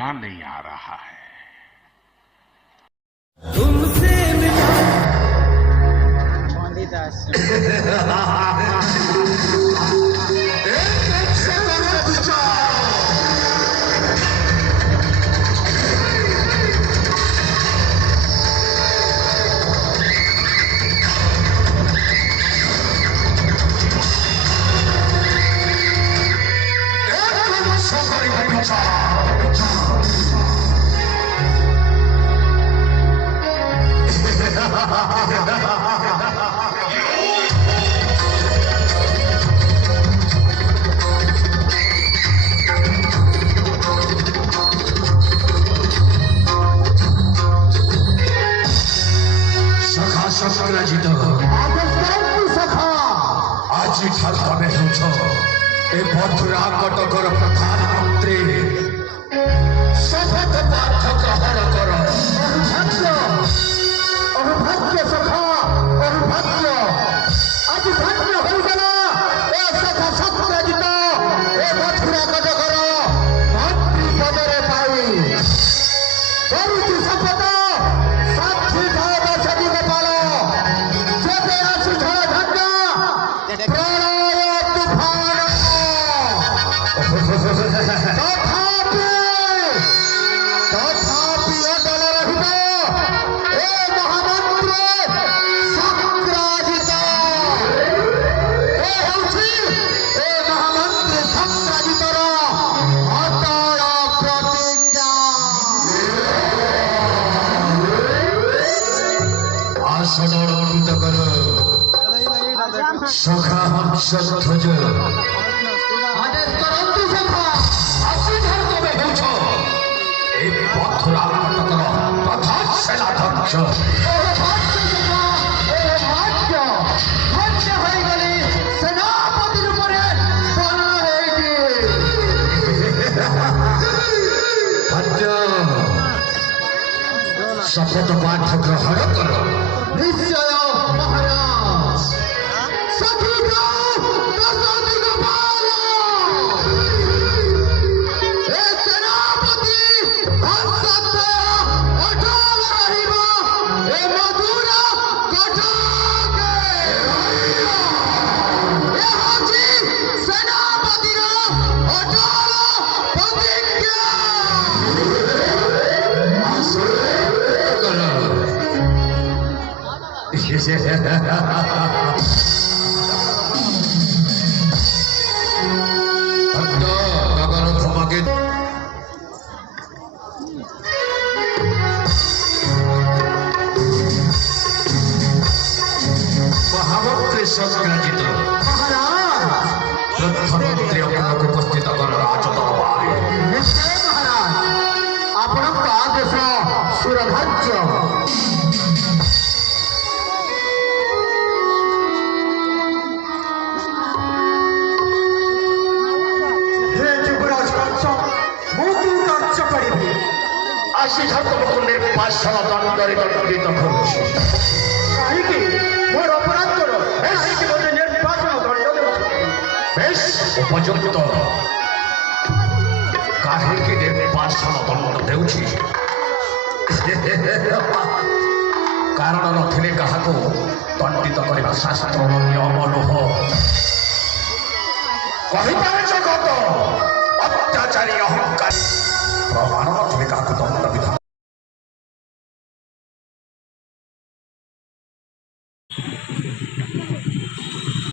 मजा नहीं आ रहा है। तुमसे मिला ଶକ୍ରାଜିତ ଆଜି ଠାରୁ ତମେ ହେଉଛ ଏ ମଥୁରା କଟକର ପ୍ରଧାନମନ୍ତ୍ରୀ। ଶପଥ ପାଠ ଗ୍ରହଣ କର। ଅଭିଭାଗ୍ୟ ସଖା ଅଭିଭାଗ୍ୟ ଆଜି ଧନ୍ୟ ହୋଇଗଲା ଏ ସଖା ଶକ୍ରାଜିତ ଏ ମଥୁରା କଟକର ମନ୍ତ୍ରୀ ପଦରେ ପାଇ କରୁଛି ଶପଥ। ସାକ୍ଷୀ ଭାବ ସଜି ଗୋପାଳ ଯେତେ ଆସୁ ଝଡ଼ ଝଞ୍ଜା ପ୍ରଳୟ ତୁଫାନ ତଥାପି ଅଟଳ ରହିବ ଏ ମହାମନ୍ତ୍ରୀ ଶକ୍ରାଜିତ। ଏ ହେଉଛି ଏ ମହାମନ୍ତ୍ରୀ ଶକ୍ରାଜିତର ଅଟଳ ପ୍ରତିଜ୍ଞା। আসন অলঙ্কৃত কর সখা হংস ধ্বজ। আদেশ করন্তু সখা। আসি ঠাରୁ তমে ହେଉଛ ଏ ମଥୁରା କଟକର ପ୍ରଧାନ ସେନାଧ୍ୟକ୍ଷ। ଧନ୍ୟ ହୋଇଗଲି ସେନାପତି ରୂପରେ ସ୍ମରଣ ହେଇକି। ଧନ୍ୟ। ଶପଥ ପାଠ ଗ୍ରହଣ କର। ନିଶ୍ଚୟ ମହାରାଜ। ସଠିକ ଦଶମୀ ଗୋପାଳ ଏ ସେନାପତି ହଂସତ୍ୱ ଅଟଳ ରହିବ ଏ ମଧୁରା କଟକେ। ଏ ହେଉଛି ସେନାପତିର ଅଟଳ ପ୍ରତିଜ୍ଞା। মহামন্ত্রী শক্রাজিত মহারাজ প্রধানমন্ত্রী আপনাকে উপস্থিত কর রাজদরবারে। নিশ্চୟ ମହାରାଜ ଆପଣଙ୍କ ଆଦେଶ ସୁରଧାର୍ଯ୍ୟ। ହେ ଯୁବରାଜ କଂସ, ମୁଁ କି କାର୍ଯ୍ୟ କରିବି? ଆସି ତମକୁ ନିର୍ବାସନ ଦଣ୍ଡରେ ଦଣ୍ଡିତ କରୁଛି। କାହିଁକି ମୋର ଅପରାଧ କର କାହିଁକି ମୋତେ ନିର୍ବାସନ ଦଣ୍ଡ ଦେଉଛ? ବେଶ ଉପଯୁକ୍ତ। କାହିଁକି ନିର୍ବାସନ ଦଣ୍ଡ ଦେଉଛି? କାରଣ ନଥିଲେ କାହାକୁ ଦଣ୍ଡିତ କରିବା ଶାସ୍ତ୍ରର ନିୟମ ନୁହଁ। କହିପାରେ ଜଗତ ଅତ୍ୟାଚାରୀ ଅହଙ୍କାରୀ ପ୍ରମାଣ ନଥିଲେ କାହାକୁ ଦଣ୍ଡ ବିଧାନ